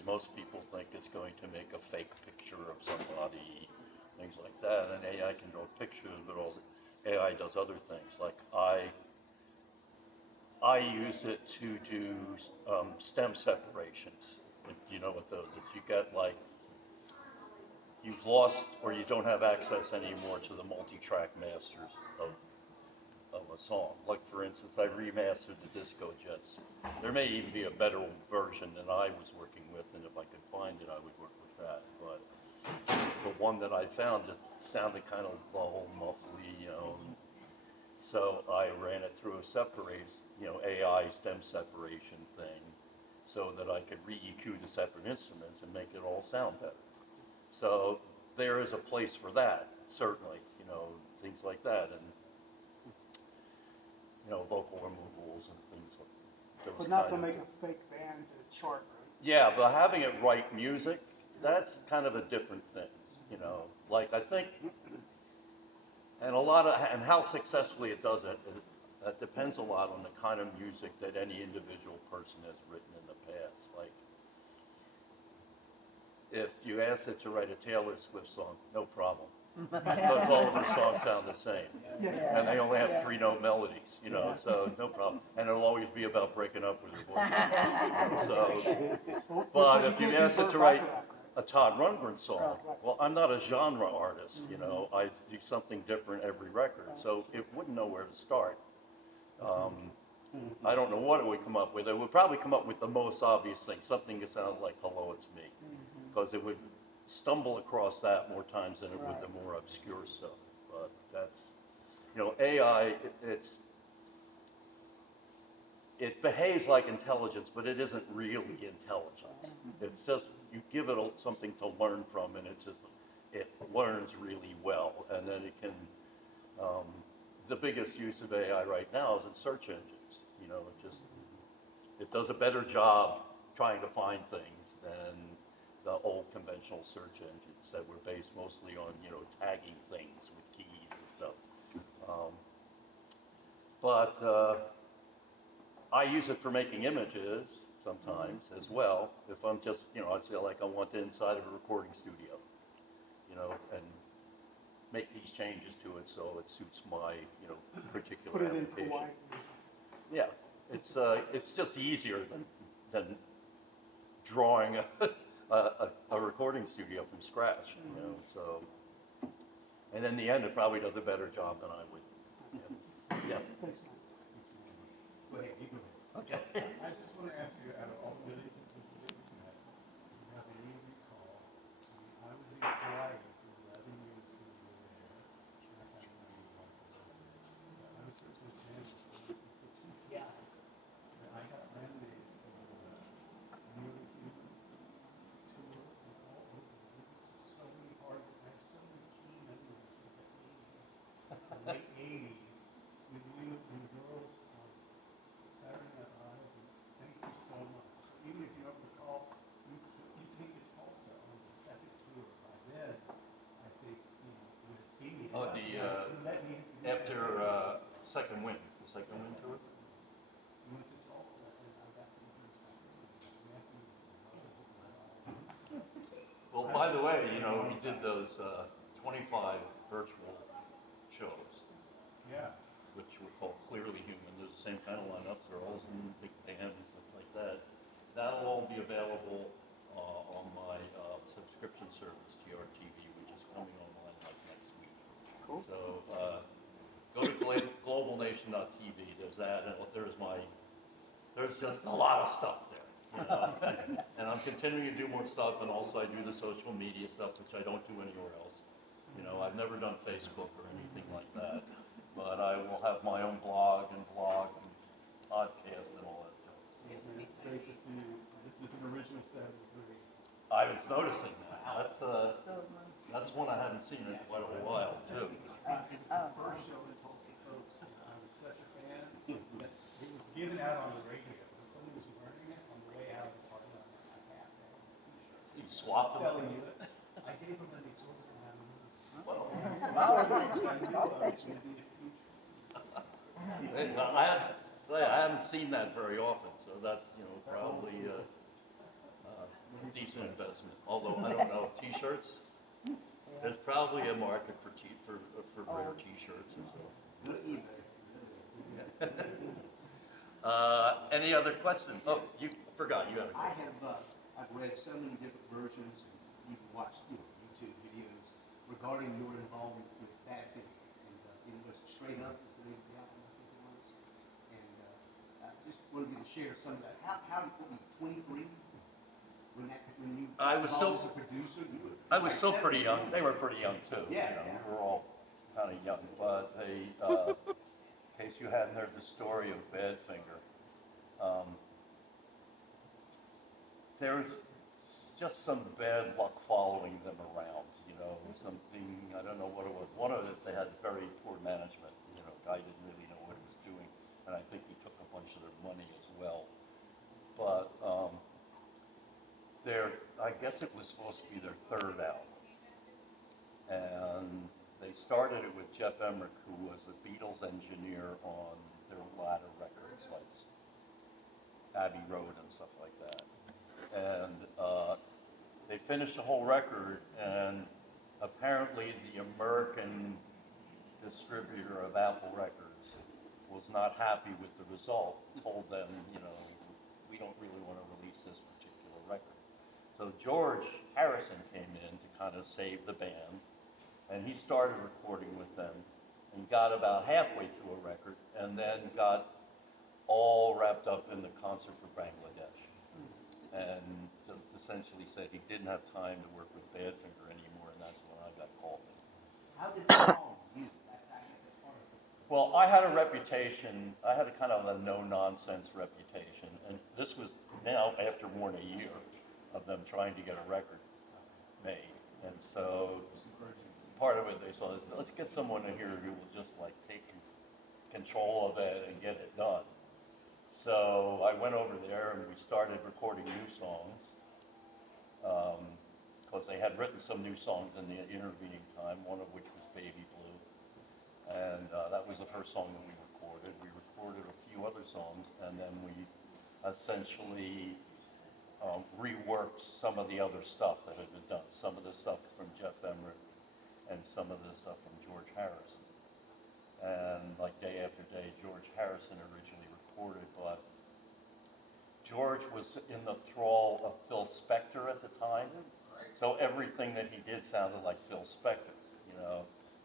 mean, most people think it's going to make a fake picture of somebody, things like that. And AI can draw pictures, but also AI does other things. Like I use it to do stem separations. If you know what those is, you get like you've lost or you don't have access anymore to the multi-track masters of a song. Like for instance, I remastered the Disco Jets. There may even be a better version than I was working with, and if I could find it, I would work with that. But the one that I found just sounded kind of dull, muffly, you know. So I ran it through a AI stem separation thing, so that I could re-EQ the separate instruments and make it all sound better. So there is a place for that, certainly, things like that, and vocal removals and things like those. But not to make a fake band to chart, right? Yeah, but having it write music, that's kind of a different thing, Like I think, and how successfully it does it, that depends a lot on the kind of music that any individual person has written in the past. Like, if you ask it to write a Taylor Swift song, no problem. Because all of her songs sound the same. Yeah. And they only have 3-note melodies, so no problem. And it'll always be about breaking up with her boyfriend. But if you ask it to write a Todd Rundgren song, well, I'm not a genre artist, I do something different every record, so it wouldn't know where to start. I don't know what it would come up with. It would probably come up with the most obvious thing, something that sounds like "Hello, it's me," because it would stumble across that more times than it would the more obscure stuff. But that's, AI. It behaves like intelligence, but it isn't really intelligence. It's just you give it something to learn from, and it learns really well, and then it can. The biggest use of AI right now is in search engines. It does a better job trying to find things than the old conventional search engines that were based mostly on, tagging things with keys and stuff. But I use it for making images sometimes as well. If I'm just, I'd say like I want the inside of a recording studio, and make these changes to it so it suits my, particular Put it in application. Hawaii. Yeah, it's just easier than drawing a recording studio from scratch, So, and in the end, it probably does a better job than I would. Yeah. Thanks, man. Wait, you go ahead. Okay. I just want to ask you, out of all the millions of people that you've met, do you have any recall? I was in Hawaii for 11 years when you were there. I can't remember what it was. I was supposed to attend the teacher. And I got laminated for nearly human tour. It's all over. Just so many parts. I have so many key memories of the 80s, the late 80s, with you and girls on Saturday Night Live. And thank you so much. Even if you don't recall, you painted Tulsa on the second tour. By then, I think you would have seen me. Oh, after Second Wind, the Second Wind tour? You went to Tulsa, and I got to introduce you. Well, by the way, we did those 25 virtual shows, Yeah. which were called Clearly Human. There's the same kind of lineup, girls and big band and stuff like that. That'll all be available on my subscription service, TRTV, which is coming online like next week. Cool. So go to globalnation.tv. There's that, and there's just a lot of stuff there. And I'm continuing to do more stuff, and also I do the social media stuff, which I don't do anywhere else. I've never done Facebook or anything like that, but I will have my own blog and podcast and all that stuff. It's great to see you. This is an original set of three. I was noticing that. That's one I haven't seen in quite a while, too. It was the first show in Tulsa, folks. I was such a fan. It was given out on the radio, and someone was wearing it on the way out of the party lot. I have to have a t-shirt. You swapped them. Selling you it. I gave them an exorbitant amount of money. Well, I haven't seen that very often, so that's probably decent investment, although I don't know, t-shirts? There's probably a market for rare t-shirts and so. Good evening. Any other questions? Oh, you forgot, you had a I question. have, I've read so many different versions, and you've watched, YouTube videos regarding your involvement with Badfinger. And it was Straight Up, is the name of the album, I think it was. And I just wanted you to share some of that. How did you, 23? When you I was involved so- as a producer? I was still pretty young, they were pretty young too. Yeah, You know, yeah. we were all kind of young, but they, in case you hadn't heard the story of Badfinger, there's just some bad luck following them around, something, I don't know what it was. One of it, they had very poor management, guy didn't really know what he was doing, and I think he took a bunch of their money as well. But, I guess it was supposed to be their third album. And they started it with Jeff Emmerich, who was the Beatles engineer on their latter records, like Abbey Road and stuff like that. And they finished the whole record, and apparently the American distributor of Apple Records was not happy with the result, told them, we don't really want to release this particular record. So George Harrison came in to kind of save the band, and he started recording with them and got about halfway through a record, and then got all wrapped up in the concert for Bangladesh, and just essentially said he didn't have time to work with Badfinger anymore, and that's when I got called in. How did that involve you? I guess that's part of it. Well, I had a reputation, I had a kind of a no-nonsense reputation, and this was now after more than a year of them trying to get a record made. And so part of it they saw is, let's get someone in here who will just like take control of it and get it done. So I went over there and we started recording new songs, because they had written some new songs in the intervening time, one of which was Baby Blue. And that was the first song that we recorded. We recorded a few other songs, and then we essentially reworked some of the other stuff that had been done. Some of the stuff from Jeff Emmerich and some of the stuff from George Harrison. And like Day After Day, George Harrison originally recorded, but George was in the thrall of Phil Spector at the time. So everything that he did sounded like Phil Spector,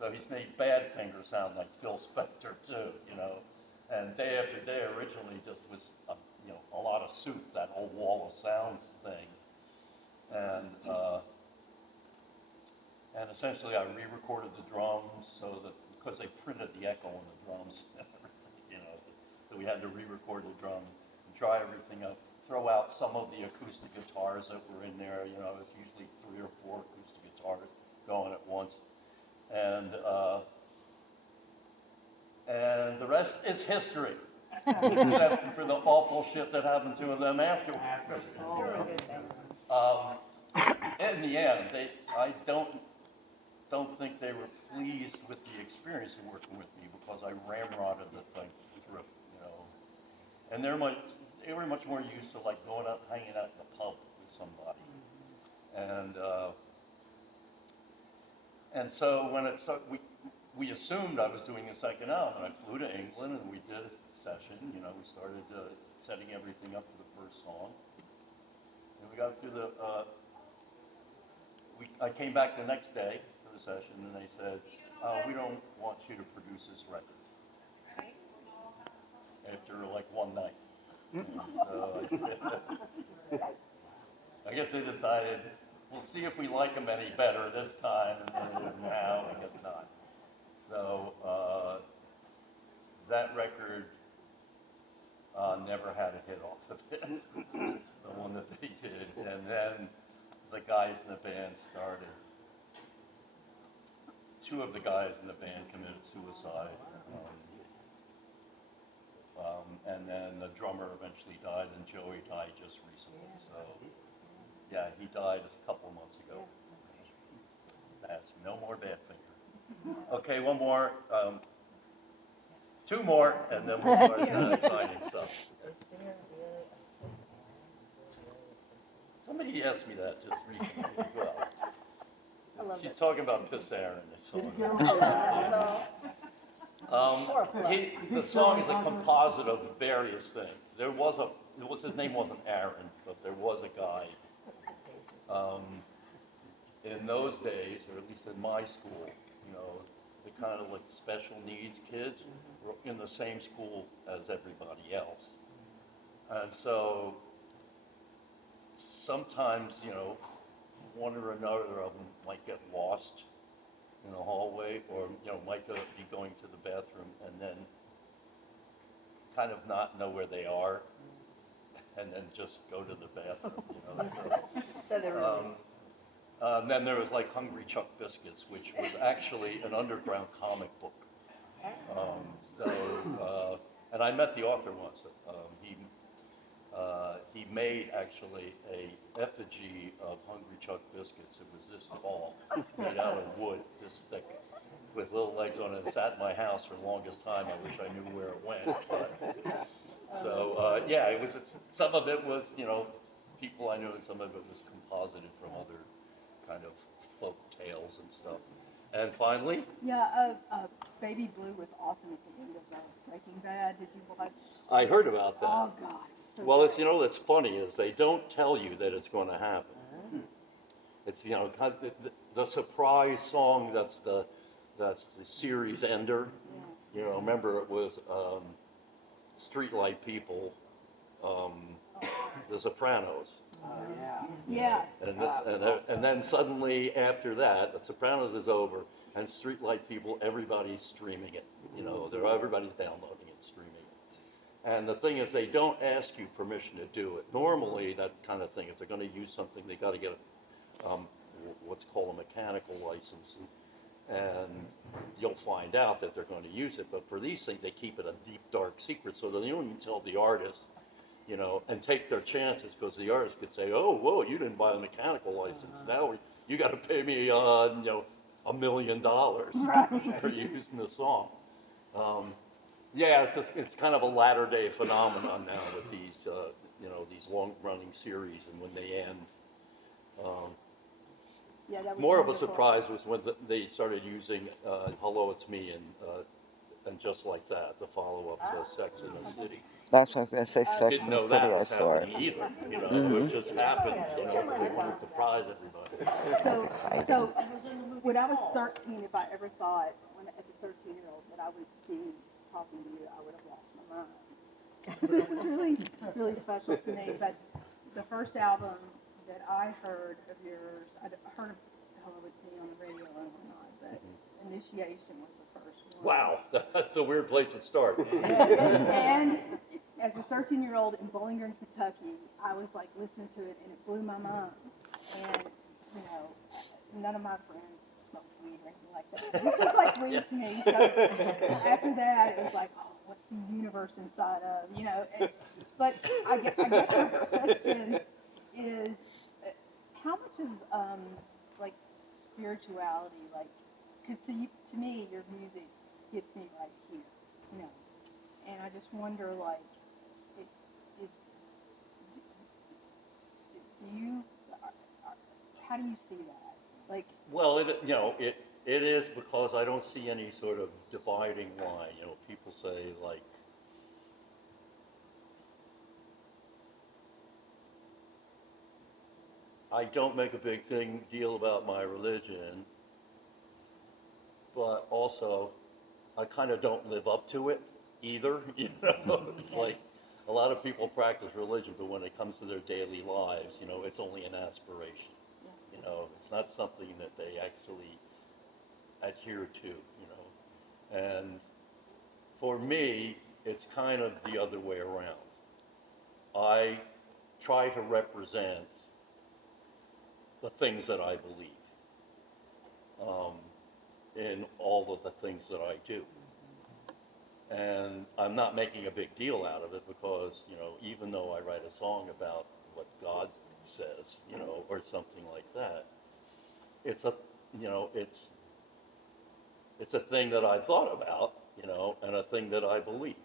So he's made Badfinger sound like Phil Spector too, And Day After Day originally just was, a lot of suits, that whole wall of sound thing. And essentially I re-recorded the drums so that, because they printed the echo on the drums and everything, so we had to re-record the drums and try everything up, throw out some of the acoustic guitars that were in there, it's usually 3 or 4 acoustic guitars going at once. And the rest is history, except for the awful shit that happened to them afterwards. In the end, I don't think they were pleased with the experience of working with me because I ramrodded the thing through, And they were much more used to like going out, hanging out in the pub with somebody, and so when it started, we assumed I was doing a second album, and I flew to England and we did a session. We started setting everything up for the first song, and we got through I came back the next day for the session, and they said, we don't want you to produce this record. After like one night. So I guess they decided, we'll see if we like them any better this time, and then now I guess not. So that record never had a hit off of it, the one that they did. And then the guys in the band started. 2 of the guys in the band committed suicide. And then the drummer eventually died, and Joey died just recently. So, yeah, he died a couple months ago. That's no more Badfinger. Okay, one more. 2 more, and then we'll start signing stuff. Somebody asked me that just recently as well. I love She's it. talking about Piss Aaron. Did he The get song. course not. Is he The still song in is a contact? composite of various things. His name wasn't Aaron, but there was a guy. In those days, or at least in my school, you know, the kind of like special needs kids were in the same school as everybody else. And so sometimes, you know, one or another of them might get lost in the hallway, or, you know, might be going to the bathroom and then kind of not know where they are, and then just go to the bathroom, you know. So they're really. And then there was like Hungry Chuck Biscuits, which was actually an underground comic book. And I met the author once. He made actually a effigy of Hungry Chuck Biscuits. It was this tall, made out of wood, this thick, with little legs on it. It sat in my house for the longest time. I wish I knew where it went. But, so yeah, it was. Some of it was, you know, people I knew, and some of it was composited from other kind of folk tales and stuff. And finally, Yeah, Baby Blue was awesome at the end of Breaking Bad. Did you watch? I heard about that. Oh God. So Well, it's, good. you know, what's funny is they don't tell you that it's going to happen. It's, you know, kind of the surprise song that's the series ender. You know, remember it was Streetlight People, The Sopranos. Yeah. And then suddenly after that, The Sopranos is over, and Streetlight People, everybody's streaming it. You know, everybody's downloading it, streaming it. And the thing is, they don't ask you permission to do it. Normally, that kind of thing, if they're going to use something, they got to get what's called a mechanical license, and you'll find out that they're going to use it. But for these things, they keep it a deep, dark secret, so that they don't even tell the artist, you know, and take their chances, because the artist could say, "Oh, whoa, you didn't buy the mechanical license. Now you got to pay me, you know, $1 million for using the song." Yeah, it's kind of a latter day phenomenon now with these, you know, these long-running series, and when they end. Yeah, that was More of a wonderful. surprise was when they started using "Hello, It's Me" and Just Like That, the follow-up to Sex in the City. That's what I was going to say, Sex Didn't and the know City, that I was saw it. happening either. You know, it just happens. You know, they want to surprise everybody. So, exciting. so when I was 13, if I ever thought, as a 13-year-old, that I would be talking to you, I would have lost my mind. This is really, really special to me. But the first album that I heard of yours, I heard of Hello, It's Me on the radio and whatnot, but Initiation was the first one. Wow, that's a weird place to start. And as a 13-year-old in Bowling Green, Kentucky, I was like listening to it, and it blew my mind. And you know, none of my friends smoked weed or anything like that. This was like weed to me. So after that, it was like, oh, what's the universe inside of, you know? But I guess my question is, how much of like spirituality, like, because to me, your music hits me right here, you know, and I just wonder, like, how do you see that? Like, Well, you know, it is, because I don't see any sort of dividing line. You know, people say, like, I don't make a big deal about my religion, but also I kind of don't live up to it either. You know, it's like a lot of people practice religion, but when it comes to their daily lives, you know, it's only an aspiration. You know, it's not something that they actually adhere to, you know. And for me, it's kind of the other way around. I try to represent the things that I believe in all of the things that I do. And I'm not making a big deal out of it, because, you know, even though I write a song about what God says, you know, or something like that, it's a, you know, it's a thing that I've thought about, you know, and a thing that I believe,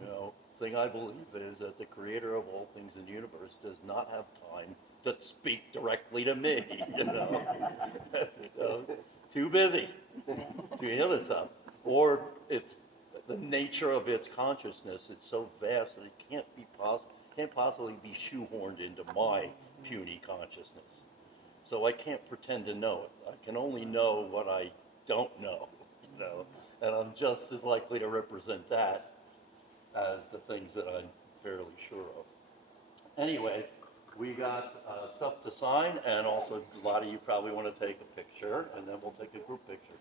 you know, thing I believe is that the creator of all things in the universe does not have time to speak directly to me, you know? So, too busy to hear this stuff. Or it's the nature of its consciousness, it's so vast that it can't possibly be shoehorned into my puny consciousness. So I can't pretend to know it. I can only know what I don't know, you know? And I'm just as likely to represent that as the things that I'm fairly sure of. Anyway, we got stuff to sign, and also a lot of you probably want to take a picture, and then we'll take a group picture.